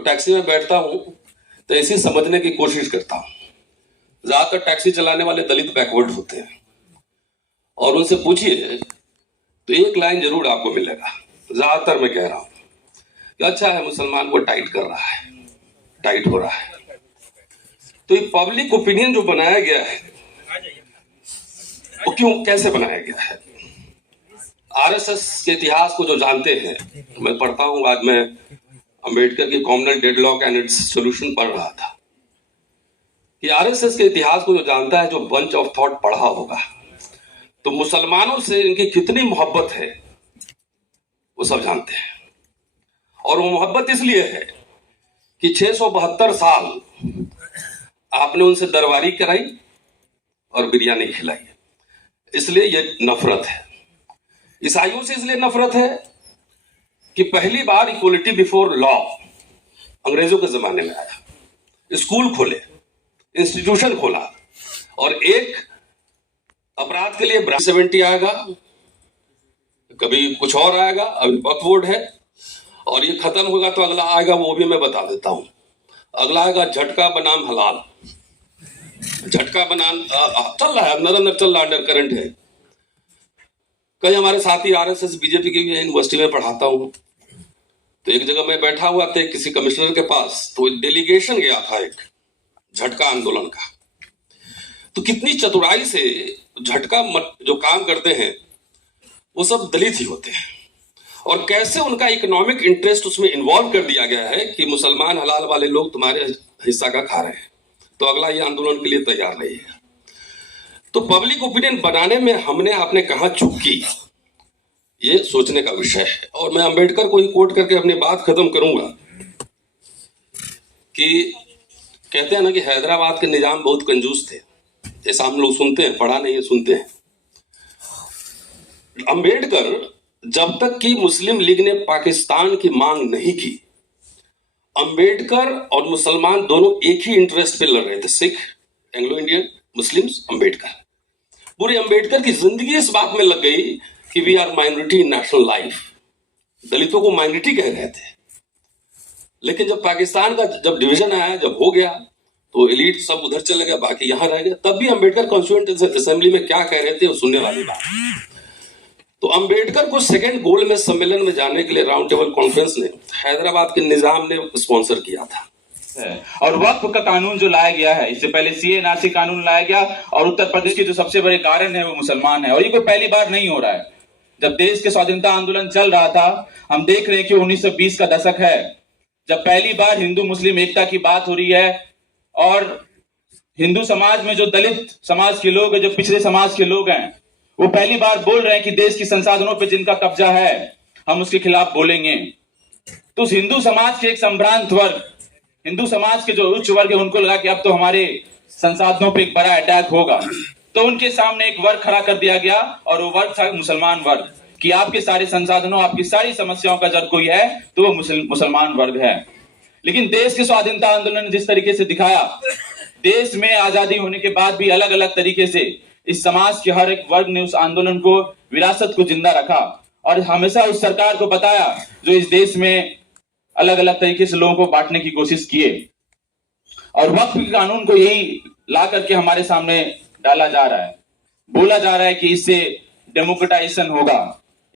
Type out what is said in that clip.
Taxi में बैठता हूं तो ऐसी समझने की कोशिश करता हूं। ज्यादातर टैक्सी चलाने वाले दलित बैकवर्ड होते हैं और उनसे पूछिए तो एक लाइन जरूर आपको मिलेगा, ज्यादातर मैं कह रहा हूं कि अच्छा है मुसलमान को टाइट कर रहा है, टाइट हो रहा है। तो ये पब्लिक ओपिनियन जो बनाया गया है वो क्यों, कैसे बनाया गया है? आरएसएस के इतिहास को जो जानते हैं, मैं पढ़ता हूं, आज मैं अंबेडकर की communal deadlock and it's solution पढ़ रहा था कि आरएसएस के इतिहास को जो जानता है, जो बंच ऑफ थॉट पढ़ा होगा, तो मुसलमानों से इनकी कितनी मोहब्बत है वो सब जानते हैं। और वो मोहब्बत इसलिए है कि 672 साल आपने उनसे दरबारी कराई और बिरयानी खिलाई, इसलिए ये नफरत है। ईसाइयों से इसलिए नफरत है कि पहली बार इक्वलिटी बिफोर लॉ अंग्रेजों के जमाने में आया, स्कूल खोले, इंस्टीट्यूशन खोला, और एक अपराध के लिए 70 आएगा, कभी कुछ और आएगा, अभी वक्फ बोर्ड है, और ये खत्म होगा तो अगला आएगा, वो भी मैं बता देता हूं। अगला आएगा झटका बनाम हलाल। झटका बनाम चल रहा है, अंदर चल रहा, अंडर करंट है। कई हमारे साथी आरएसएस बीजेपी की यूनिवर्सिटी में पढ़ाता हूं, तो एक जगह मैं बैठा हुआ था किसी कमिश्नर के पास, तो डेलीगेशन गया था एक झटका आंदोलन का। तो कितनी चतुराई से झटका जो काम करते हैं वो सब दलित ही होते हैं, और कैसे उनका इकोनॉमिक इंटरेस्ट उसमें इन्वॉल्व कर दिया गया है कि मुसलमान हलाल वाले लोग तुम्हारे हिस्सा का खा रहे हैं, तो अगला ये आंदोलन के लिए तैयार नहीं है। तो पब्लिक ओपिनियन बनाने में हमने आपने कहां चूक की, ये सोचने का विषय है। और मैं अंबेडकर को ही कोट करके अपनी बात खत्म करूंगा कि कहते हैं ना कि हैदराबाद के निजाम बहुत कंजूस थे, जैसा हम लोग सुनते हैं, पढ़ा नहीं है, सुनते हैं। अंबेडकर जब तक कि मुस्लिम लीग ने पाकिस्तान की मांग नहीं की, अंबेडकर और मुसलमान दोनों एक ही इंटरेस्ट पे लड़ रहे थे, Sikh, Anglo Indian, Muslims, Ambedkar. पूरे अंबेडकर की जिंदगी इस बात में लग गई कि we are minority in national life. दलितों को माइनॉरिटी कह रहे थे, लेकिन जब पाकिस्तान का जब डिवीजन आया, जब हो गया, तो एलीट सब उधर चले गए, बाकी यहां रह गए। तब भी अंबेडकर कॉन्स्टिट्यूएंट असेंबली में क्या कह रहे थे वो सुनने वाली बात। तो अंबेडकर को सेकंड गोल्ड में सम्मेलन में जाने के लिए राउंड टेबल कॉन्फ्रेंस ने हैदराबाद के निजाम ने स्पॉन्सर किया था। और वक्फ का कानून जो लाया गया है, इससे पहले सीए कानून लाया गया, और उत्तर प्रदेश के जो सबसे बड़े कारण है वो मुसलमान है। और ये कोई पहली बार नहीं हो रहा है। जब देश के स्वाधीनता आंदोलन चल रहा था, हम देख रहे हैं कि 1920 का दशक है, जब पहली बार हिंदू मुस्लिम एकता की बात हो रही है, और हिंदू समाज में जो दलित समाज के लोग हैं, जो पिछड़े समाज के लोग हैं, वो पहली बार बोल रहे हैं कि देश की संसाधनों पे जिनका कब्जा है हम उसके खिलाफ बोलेंगे। तो उस हिंदू समाज के एक संभ्रांत वर्ग, हिंदू समाज के जो उच्च वर्ग है, उनको लगा कि अब तो हमारे संसाधनों पे एक बड़ा अटैक होगा, तो उनके सामने एक वर्ग खड़ा कर दिया गया, और वो वर्ग था मुसलमान वर्ग, कि आपके सारे संसाधनों, आपकी सारी समस्याओं का जड़ कोई है तो वो मुसलमान वर्ग है। लेकिन देश के स्वाधीनता आंदोलन ने जिस तरीके से दिखाया, देश में आजादी होने के बाद भी अलग अलग तरीके से इस समाज के हर एक वर्ग ने उस आंदोलन को, विरासत को जिंदा रखा, और हमेशा उस सरकार को बताया जो इस देश में अलग अलग तरीके से लोगों को बांटने की कोशिश किए। और वक्फ के कानून को यही ला करके हमारे सामने डाला जा रहा है, बोला जा रहा है कि इससे डेमोक्रेटाइजेशन होगा,